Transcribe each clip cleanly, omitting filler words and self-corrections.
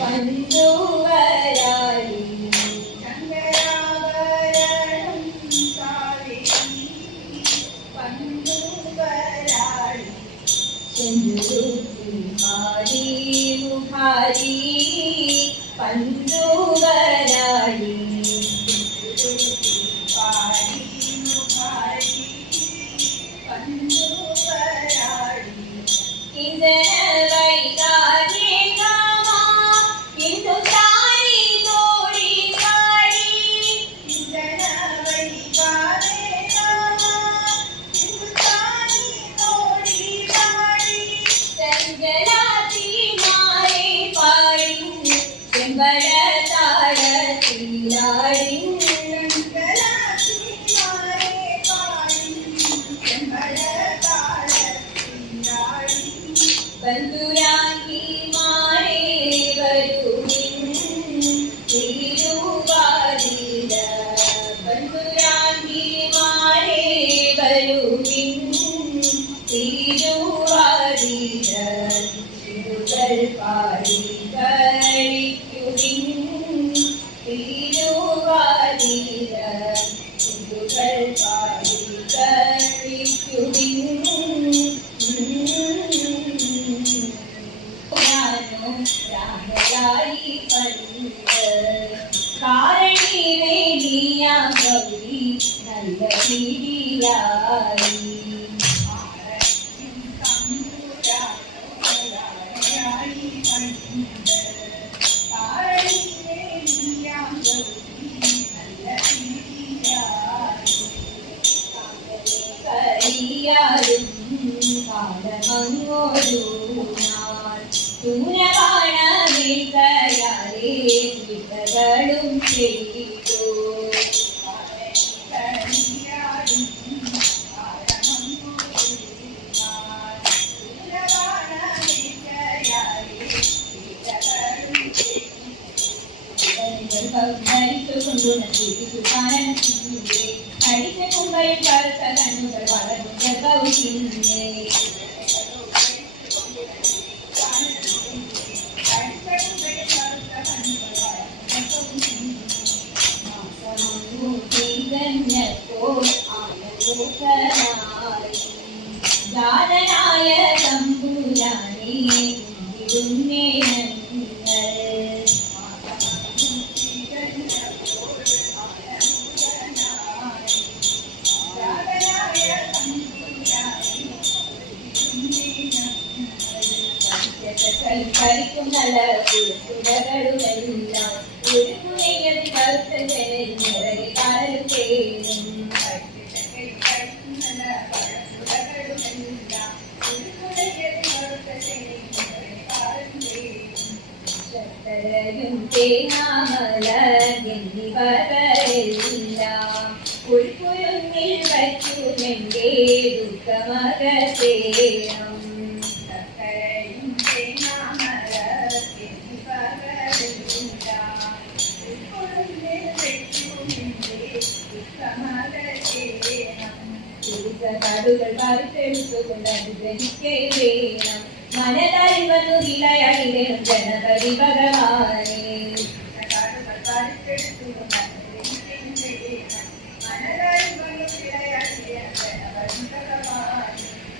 പണ്ടുവരാളി ശങ്കരാഭരണം കാവേരി പണ്ടുവരാളി ചെന്തുരുത്തി മാടി മുഖാരി പണ്ടുവരാളി ബന്ധുരാങ്കി മാരേ വരുവിൻ തിരുവാതിര ബന്ധുരാങ്കി മാരേ വരുവിൻ തിരുവാതിര തിരുകൾ പാടി കളിക്കുവിൻ തിരുവാതിര തിരുകൾ പാടി കളിക്കുവിൻ രാമരായി പണ്ട് കാരണി വേദിയ ഗൗരി നല്ല രീതിയായി കരിയാരും കാലമങ്ങോരു ദൂരവാണമിക്കയാലേ വിതകളും ചെയ്തു അടിച്ച കുമ്പയിൽ കറുത്ത കണ്ണുകൾ വളരുന്ന കൗശില്ലേ ജാതനായ തമ്പുരാനെ കുന്തിടുന്നേ കളിക്കും നല്ല കുടകളുമെല്ലാം ഒരു കുഞ്ഞത് കറുത്ത ജനരി കാലം തേനും ശർക്കരയും തേങ്ങാമല എന്നിവരെല്ലാം ഒരു കുരുന്നിൽ വച്ചു എന്റെ ദുഃഖമകത്തേണം കാടുകൾ പറിച്ചെടുത്തുകൊണ്ട് അനുഗ്രഹിക്കേ വേണം മനതായി വന്നു വിളയാടിടേണം ഗണപതി ഭഗവാനെ കാടുകൾ പറിച്ചെടുത്തുകൊണ്ട്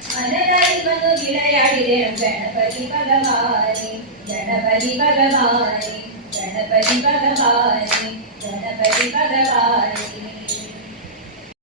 മനതായി വന്നു വിളയാടിടേണം ഗണപതി ഭഗവാനെ ഗണപതി ഭഗവാനെ ഗണപതി ഭഗവാനെ ഗണപതി ഭഗവാനെ